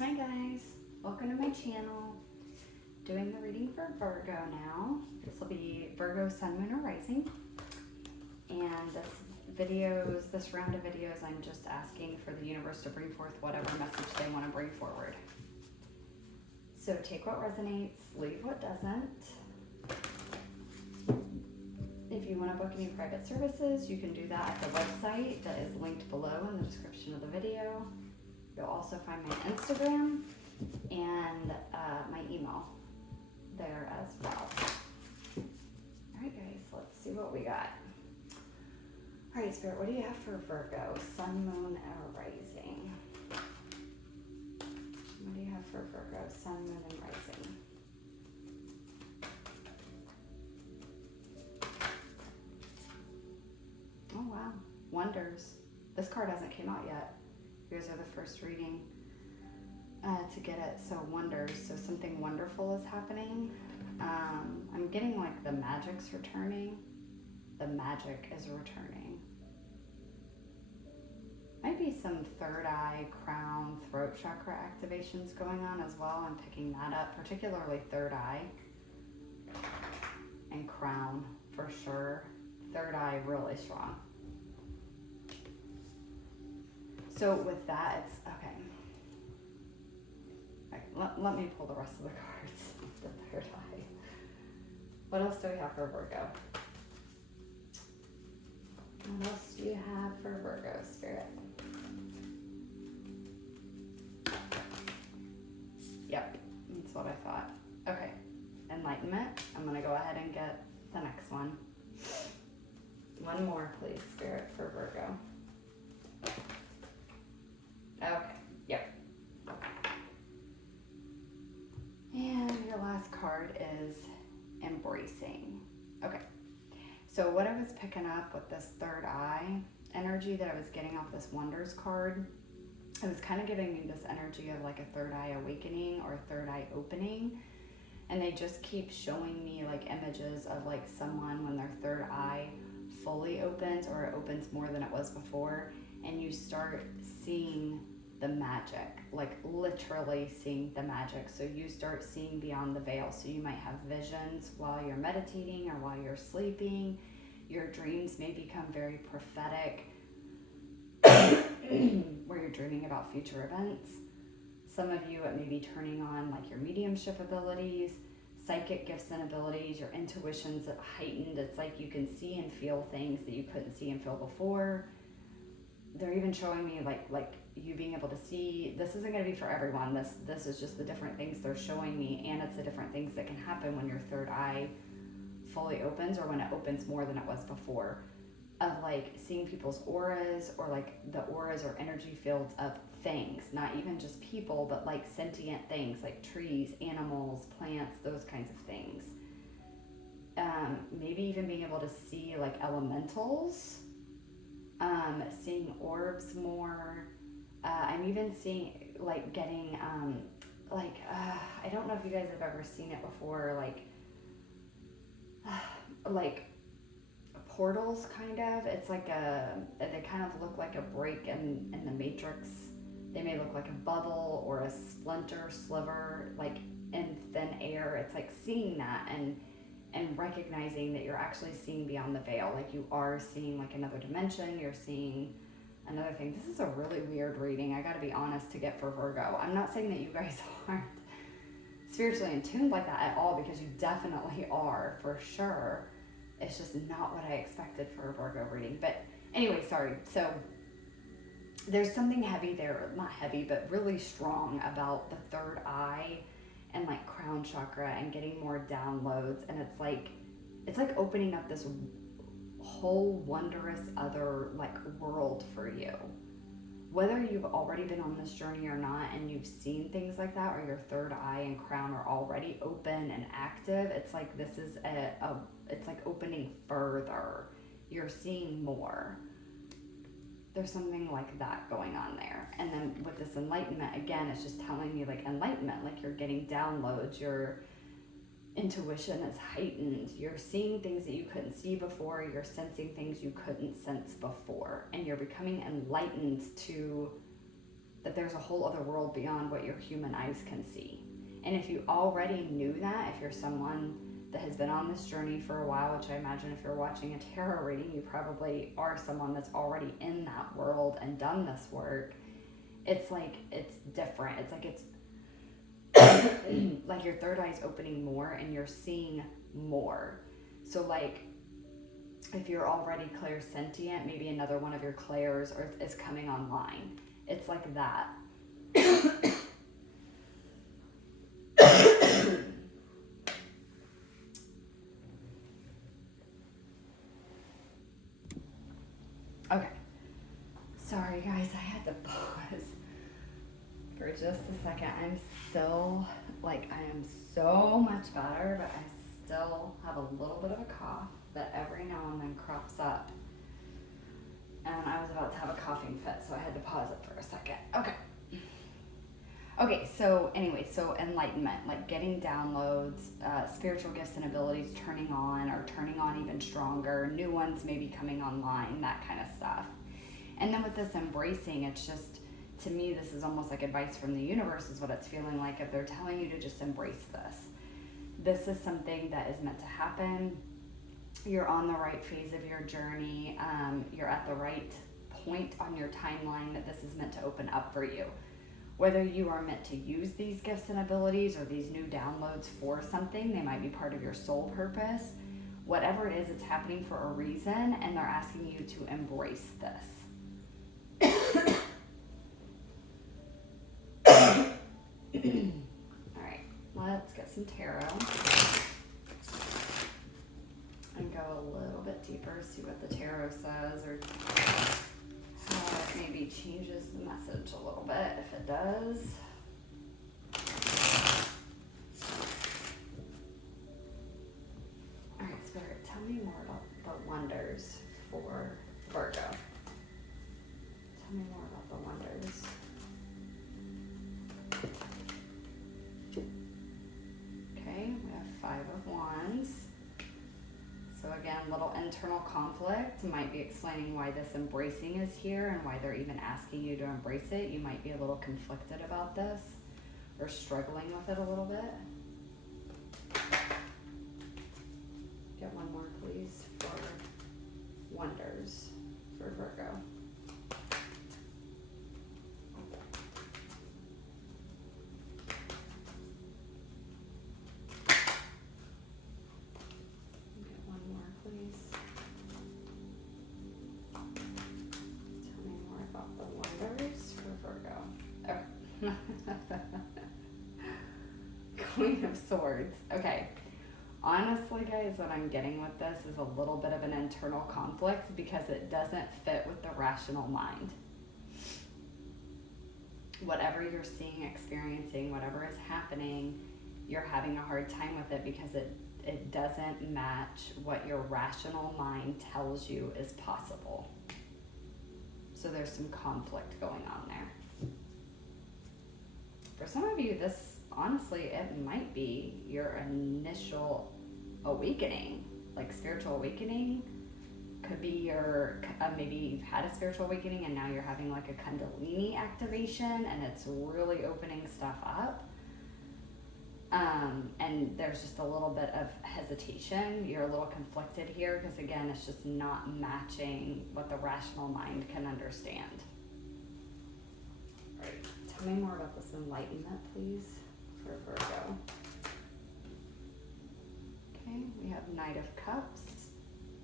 Hi guys, welcome to my channel. Doing the reading for Virgo now. This will be Virgo Sun, Moon, or Rising. And this round of videos, I'm just asking for the universe to bring forth whatever message they want to bring forward. So take what resonates, leave what doesn't. If you want to book any private services, you can do that at the website that is linked below in the description of the video. You'll also find my Instagram and my email there as well. Alright guys, let's see what we got. Alright Spirit, what do you have for Virgo? Sun, Moon, or Rising? What do you have for Virgo? Sun, Moon, and Rising. Oh wow, Wonders. This card hasn't came out yet. You guys are the first reading to get it. So Wonders, so something wonderful is happening. I'm getting like the magic's returning. The magic is returning. Might be some third eye, crown, throat chakra activations going on as well. I'm picking that up, particularly third eye and crown for sure. Third eye really strong. So with that, it's okay. Let me pull the rest of the cards. The third eye. What else do we have for Virgo? What else do you have for Virgo, Spirit? Yep, that's what I thought. Okay, Enlightenment. I'm going to go ahead and get the next one. One more, please, Spirit, for Virgo. Okay, yep. And your last card is Embracing. Okay, so what I was picking up with this third eye energy that I was getting off this Wonders card, it was kind of giving me this energy of like a third eye awakening or a third eye opening. And they just keep showing me like images of like someone when their third eye fully opens or it opens more than it was before, and you start seeing the magic, like literally seeing the magic. So you start seeing beyond the veil. So you might have visions while you're meditating or while you're sleeping. Your dreams may become very prophetic where you're dreaming about future events. Some of you, it may be turning on like your mediumship abilities, psychic gifts and abilities, your intuition's heightened. It's like you can see and feel things that you couldn't see and feel before. They're even showing me like you being able to see. This isn't going to be for everyone. This is just the different things they're showing me, and it's the different things that can happen when your third eye fully opens or when it opens more than it was before. Of like seeing people's auras or like the auras or energy fields of things, not even just people, but like sentient things like trees, animals, plants, those kinds of things. Maybe even being able to see like elementals, seeing orbs more. I'm even seeing like getting I don't know if you guys have ever seen it before, like portals kind of. It's like they kind of look like a break in the matrix. They may look like a bubble or a splinter sliver like in thin air. It's like seeing that and recognizing that you're actually seeing beyond the veil. Like you are seeing like another dimension. You're seeing another thing. This is a really weird reading, I gotta be honest, to get for Virgo. I'm not saying that you guys aren't spiritually in tune like that at all, because you definitely are, for sure. It's just not what I expected for a Virgo reading. But anyway, sorry. So there's something heavy there, not heavy, but really strong about the third eye and like crown chakra and getting more downloads. And it's like opening up this whole wondrous other like world for you. Whether you've already been on this journey or not and you've seen things like that, or your third eye and crown are already open and active, it's like this is it's like opening further. You're seeing more. There's something like that going on there. And then with this enlightenment, again, it's just telling me like enlightenment, like you're getting downloads, your intuition is heightened, you're seeing things that you couldn't see before, you're sensing things you couldn't sense before, and you're becoming enlightened to that there's a whole other world beyond what your human eyes can see. And if you already knew that, if you're someone that has been on this journey for a while, which I imagine if you're watching a tarot reading, you probably are someone that's already in that world and done this work. It's like, it's different. It's like, it's like your third eye's opening more and you're seeing more. So like, if you're already clairsentient, maybe another one of your clairs is coming online. It's like that. Okay. Sorry guys, I had to pause for just a second. I'm still, like, I am so much better, but I still have a little bit of a cough that every now and then crops up. And I was about to have a coughing fit, so I had to pause it for a second. Okay, so anyway, so enlightenment, like getting downloads, spiritual gifts and abilities turning on or turning on even stronger, new ones maybe coming online, that kind of stuff. And then with this embracing, it's just, to me, this is almost like advice from the universe is what it's feeling like, if they're telling you to just embrace this. This is something that is meant to happen. You're on the right phase of your journey. You're at the right point on your timeline that this is meant to open up for you. Whether you are meant to use these gifts and abilities or these new downloads for something, they might be part of your soul purpose. Whatever it is, it's happening for a reason, and they're asking you to embrace this. All right, let's get some tarot and go a little bit deeper, see what the tarot says, or how it maybe changes the message a little bit, if it does. All right, Spirit, tell me more about the wonders for Virgo. Tell me more about the wonders. Okay, we have 5 of Wands. So again, little internal conflict might be explaining why this embracing is here and why they're even asking you to embrace it. You might be a little conflicted about this or struggling with it a little bit. Get one more, please, for wonders for Virgo. Queen of Swords. Okay. Honestly, guys, what I'm getting with this is a little bit of an internal conflict because it doesn't fit with the rational mind. Whatever you're seeing, experiencing, whatever is happening, you're having a hard time with it because it doesn't match what your rational mind tells you is possible. So there's some conflict going on there. For some of you, this, honestly, it might be your initial awakening, like spiritual awakening. Could be your, maybe you've had a spiritual awakening and now you're having like a Kundalini activation and it's really opening stuff up. And there's just a little bit of hesitation. You're a little conflicted here because, again, it's just not matching what the rational mind can understand. All right, tell me more about this enlightenment, please, for Virgo. Okay, we have Knight of Cups.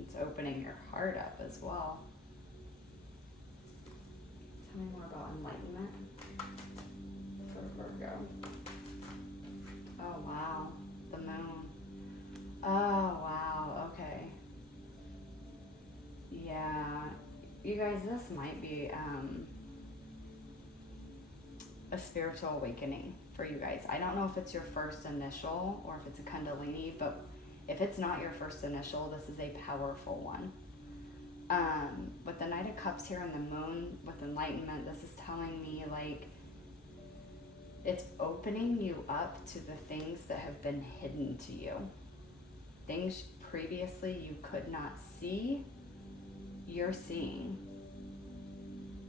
It's opening your heart up as well. Tell me more about enlightenment for Virgo. Oh, wow. The moon. Oh, wow. Okay. Yeah. You guys, this might be a spiritual awakening for you guys. I don't know if it's your first initial or if it's a Kundalini, but if it's not your first initial, this is a powerful one. With the Knight of Cups here and the moon with enlightenment, this is telling me, like, it's opening you up to the things that have been hidden to you. Things previously you could not see, you're seeing.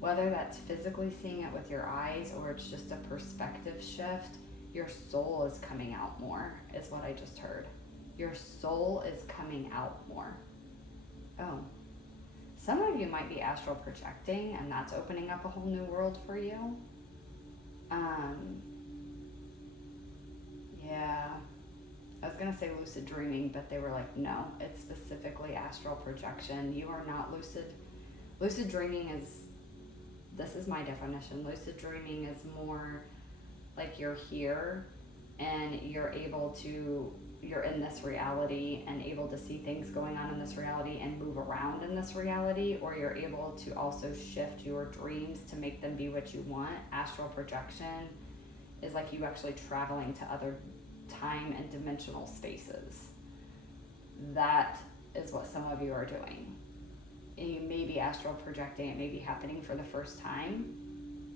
Whether that's physically seeing it with your eyes or it's just a perspective shift, your soul is coming out more, is what I just heard. Your soul is coming out more. Oh. Some of you might be astral projecting, and that's opening up a whole new world for you. Yeah. I was going to say lucid dreaming, but they were like, no, it's specifically astral projection. You are not lucid. Lucid dreaming is, this is my definition. Lucid dreaming is more like you're here and you're in this reality and able to see things going on in this reality and move around in this reality, or you're able to also shift your dreams to make them be what you want. Astral projection is like you actually traveling to other time and dimensional spaces. That is what some of you are doing. You may be astral projecting, it may be happening for the first time.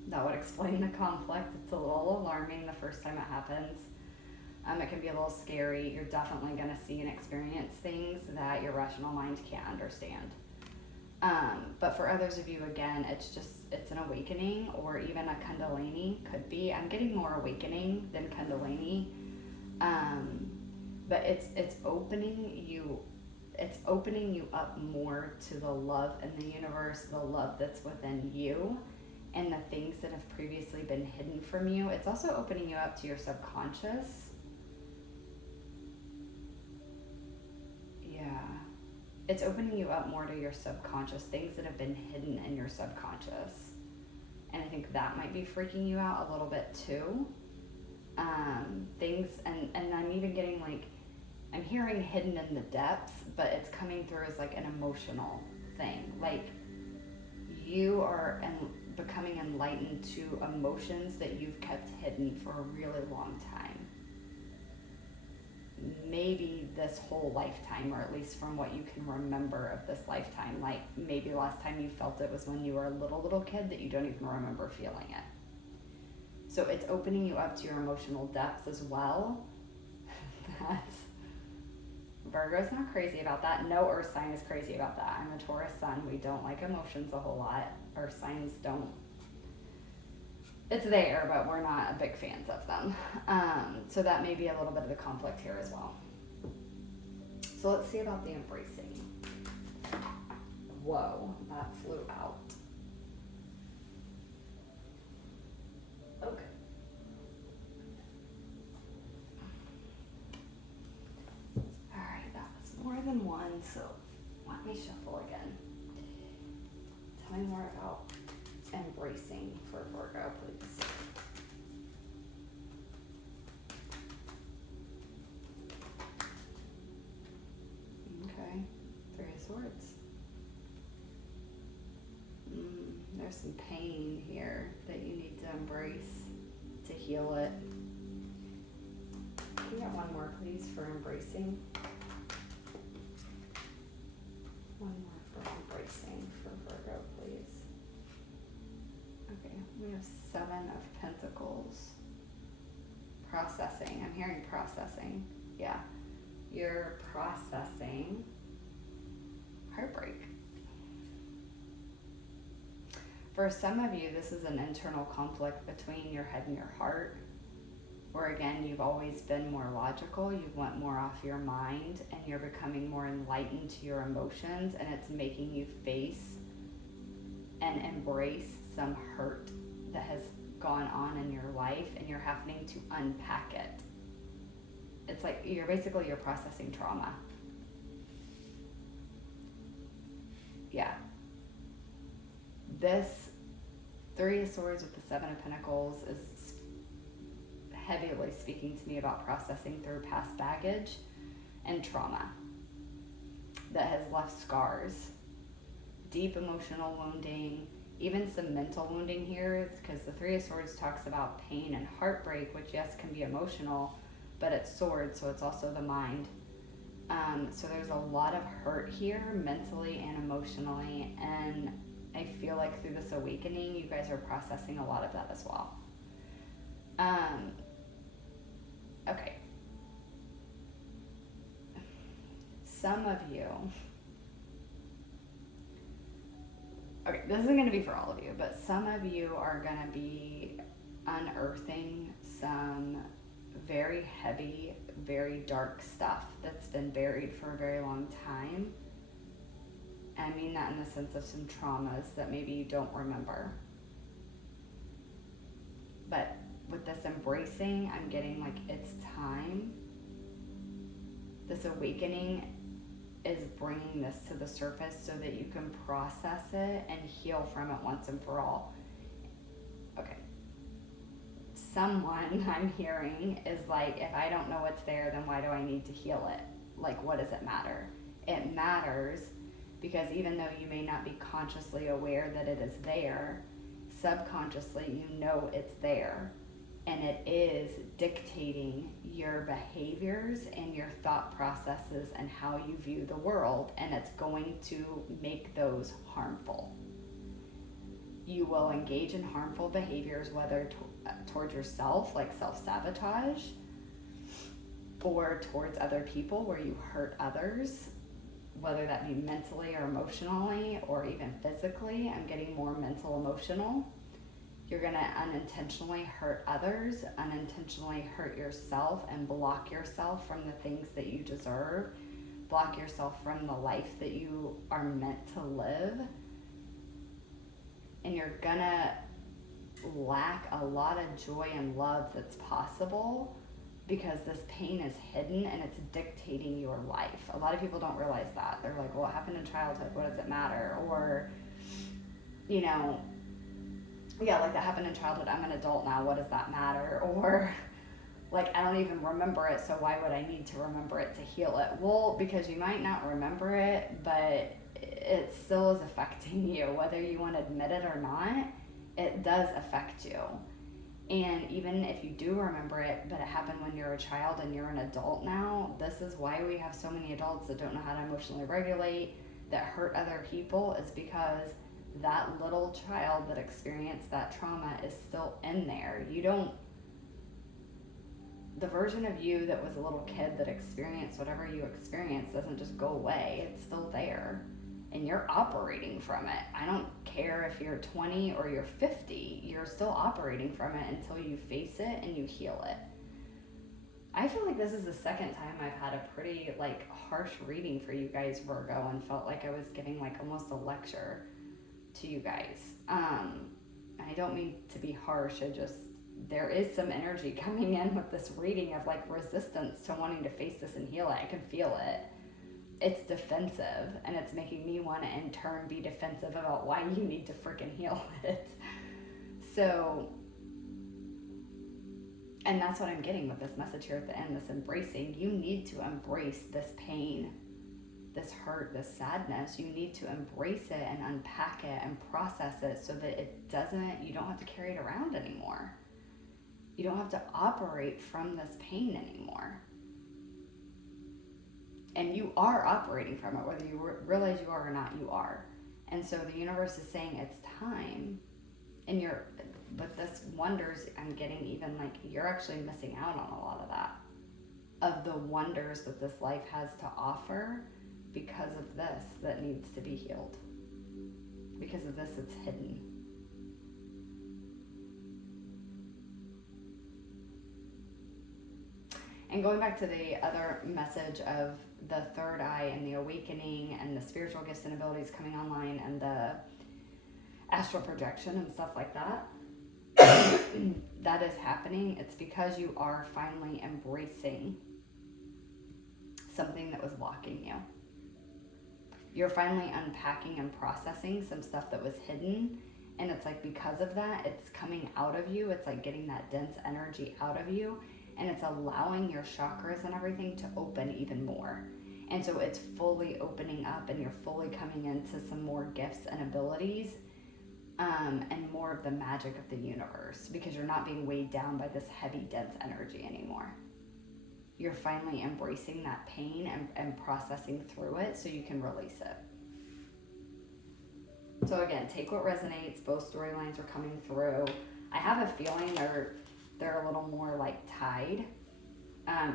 That would explain the conflict. It's a little alarming the first time it happens. It can be a little scary. You're definitely going to see and experience things that your rational mind can't understand. But for others of you, again, it's an awakening, or even a kundalini could be. I'm getting more awakening than kundalini. But it's opening you up more to the love in the universe, the love that's within you, and the things that have previously been hidden from you. It's also opening you up to your subconscious. Yeah. It's opening you up more to your subconscious, things that have been hidden in your subconscious. And I think that might be freaking you out a little bit too. Things, and I'm even getting like, I'm hearing hidden in the depths, but it's coming through as like an emotional thing. Like you are becoming enlightened to emotions that you've kept hidden for a really long time. Maybe this whole lifetime, or at least from what you can remember of this lifetime. Like maybe last time you felt it was when you were a little kid that you don't even remember feeling it. So it's opening you up to your emotional depths as well. That's Virgo's not crazy about that. No earth sign is crazy about that. I'm a Taurus sun. We don't like emotions a whole lot. Earth signs don't. It's there, but we're not big fans of them. So that may be a little bit of the conflict here as well. So let's see about the embracing. Whoa, that flew out. Okay. All right, that was more than one, so let me shuffle again. Tell me more about embracing for Virgo, please. Okay, Three of Swords. There's some pain here that you need to embrace to heal it. Can you get one more, please, for embracing? One more for embracing for Virgo, please. Okay, we have Seven of Pentacles. Processing. I'm hearing processing. Yeah. You're processing heartbreak. For some of you, this is an internal conflict between your head and your heart, where again, you've always been more logical, you've went more off your mind, and you're becoming more enlightened to your emotions, and it's making you face and embrace some hurt that has gone on in your life, and you're having to unpack it. It's like you're processing trauma. Yeah. This Three of Swords with the Seven of Pentacles is heavily speaking to me about processing through past baggage and trauma that has left scars, deep emotional wounding, even some mental wounding here, because the Three of Swords talks about pain and heartbreak, which yes can be emotional, but it's swords, so it's also the mind. So there's a lot of hurt here, mentally and emotionally, and I feel like through this awakening, you guys are processing a lot of that as well. Okay. Some of you Okay, this isn't going to be for all of you, but some of you are going to be unearthing some very heavy, very dark stuff that's been buried for a very long time. I mean that in the sense of some traumas that maybe you don't remember. But with this embracing, I'm getting like it's time. This awakening is bringing this to the surface so that you can process it and heal from it once and for all. Okay. Someone I'm hearing is like, if I don't know what's there, then why do I need to heal it? Like, what does it matter? It matters because even though you may not be consciously aware that it is there, subconsciously you know it's there. And it is dictating your behaviors and your thought processes and how you view the world, and it's going to make those harmful. You will engage in harmful behaviors, whether towards yourself, like self-sabotage, or towards other people where you hurt others, whether that be mentally or emotionally or even physically. I'm getting more mental, emotional. You're going to unintentionally hurt others, unintentionally hurt yourself, and block yourself from the things that you deserve, block yourself from the life that you are meant to live. And you're going to lack a lot of joy and love that's possible because this pain is hidden and it's dictating your life. A lot of people don't realize that. They're like, well, what happened in childhood? What does it matter? Or, you know, yeah, like that happened in childhood. I'm an adult now. What does that matter? Or like, I don't even remember it. So why would I need to remember it to heal it? Well, because you might not remember it, but it still is affecting you, whether you want to admit it or not. It does affect you. And even if you do remember it, but it happened when you're a child and you're an adult now, this is why we have so many adults that don't know how to emotionally regulate, that hurt other people, is because that little child that experienced that trauma is still in there. The version of you that was a little kid that experienced whatever you experienced doesn't just go away. It's still there. And you're operating from it. I don't care if you're 20 or you're 50, you're still operating from it until you face it and you heal it. I feel like this is the second time I've had a pretty like harsh reading for you guys, Virgo, and felt like I was giving like almost a lecture to you guys. I don't mean to be harsh. There is some energy coming in with this reading of like resistance to wanting to face this and heal it. I can feel it. It's defensive, and it's making me want to in turn be defensive about why you need to freaking heal it. So, and that's what I'm getting with this message here at the end, this embracing. You need to embrace this pain, this hurt, this sadness. You need to embrace it and unpack it and process it so that you don't have to carry it around anymore. You don't have to operate from this pain anymore. And you are operating from it, whether you realize you are or not, you are. And so the universe is saying it's time. And with this wonders, I'm getting even like you're actually missing out on a lot of that. Of the wonders that this life has to offer because of this that needs to be healed. Because of this, it's hidden. And going back to the other message of the third eye and the awakening and the spiritual gifts and abilities coming online and the astral projection and stuff like that, that is happening. It's because you are finally embracing something that was blocking you. You're finally unpacking and processing some stuff that was hidden. And it's like because of that, it's coming out of you. It's like getting that dense energy out of you. And it's allowing your chakras and everything to open even more. And so it's fully opening up and you're fully coming into some more gifts and abilities and more of the magic of the universe because you're not being weighed down by this heavy, dense energy anymore. You're finally embracing that pain and processing through it so you can release it. So again, take what resonates. Both storylines are coming through. I have a feeling they're a little more like tied.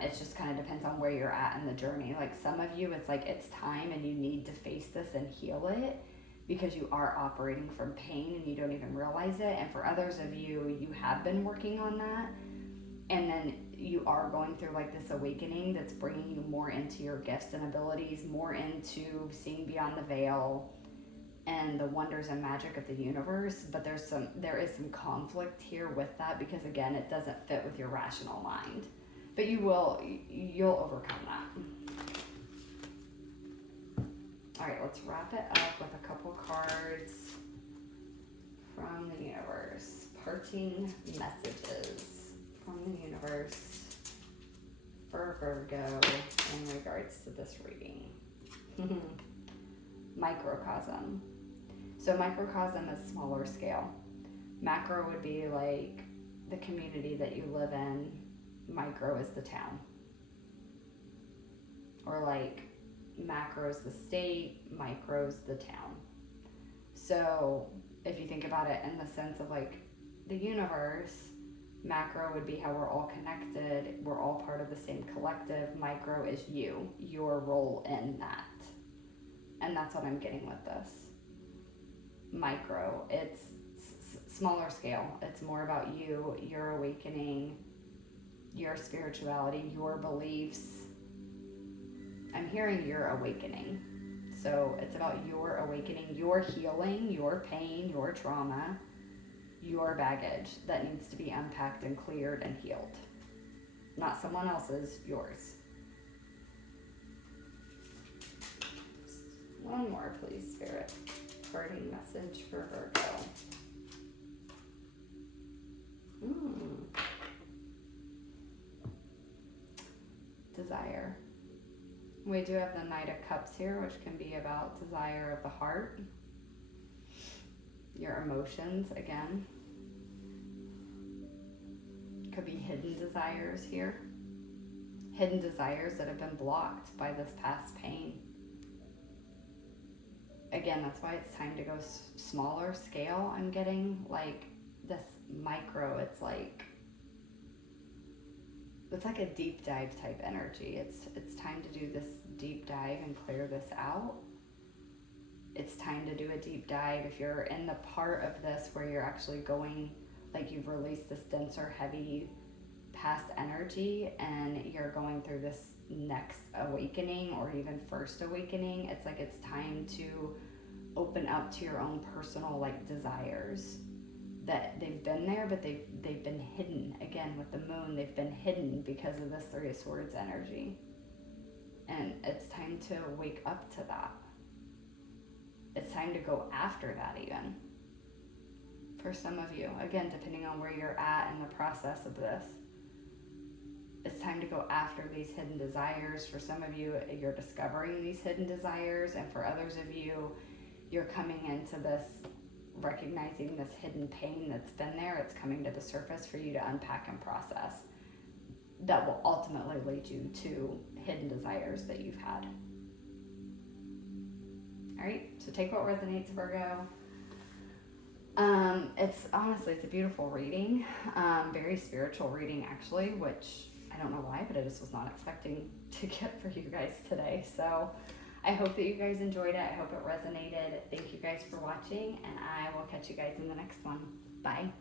It just kind of depends on where you're at in the journey. Like some of you, it's like it's time and you need to face this and heal it. because you are operating from pain and you don't even realize it. And for others of you, you have been working on that. And then you are going through like this awakening that's bringing you more into your gifts and abilities, more into seeing beyond the veil and the wonders and magic of the universe. But there is some conflict here with that, because again, it doesn't fit with your rational mind. But you'll overcome that. All right, let's wrap it up with a couple cards from the universe. Parting messages from the universe for Virgo in regards to this reading. Microcosm. So microcosm is smaller scale. Macro would be like the community that you live in. Micro is the town. Or like macro is the state, micro is the town. So if you think about it in the sense of like the universe, macro would be how we're all connected, we're all part of the same collective. Micro is you, your role in that. And that's what I'm getting with this. Micro, it's smaller scale. It's more about you, your awakening, your spirituality, your beliefs. I'm hearing your awakening. So it's about your awakening, your healing, your pain, your trauma, your baggage that needs to be unpacked and cleared and healed. Not someone else's, yours. One more, please, Spirit. Parting message for Virgo. Desire. We do have the Knight of Cups here, which can be about desire of the heart. Your emotions, again. Could be hidden desires here. Hidden desires that have been blocked by this past pain. Again, that's why it's time to go smaller scale. I'm getting like this micro. It's like a deep dive type energy. It's time to do this deep dive and clear this out. It's time to do a deep dive. If you're in the part of this where you're actually going, like you've released this denser, heavy past energy and you're going through this next awakening or even first awakening, it's like it's time to open up to your own personal like desires that they've been there, but they've been hidden. Again, with the moon, they've been hidden because of this Three of Swords energy. And it's time to wake up to that. It's time to go after that even. For some of you, again, depending on where you're at in the process of this, it's time to go after these hidden desires. For some of you, you're discovering these hidden desires. And for others of you, you're coming into this, recognizing this hidden pain that's been there. It's coming to the surface for you to unpack and process. That will ultimately lead you to hidden desires that you've had. All right, so take what resonates, Virgo. It's honestly, it's a beautiful reading, very spiritual reading actually, which I don't know why, but I just was not expecting to get for you guys today. So I hope that you guys enjoyed it. I hope it resonated. Thank you guys for watching, and I will catch you guys in the next one. Bye.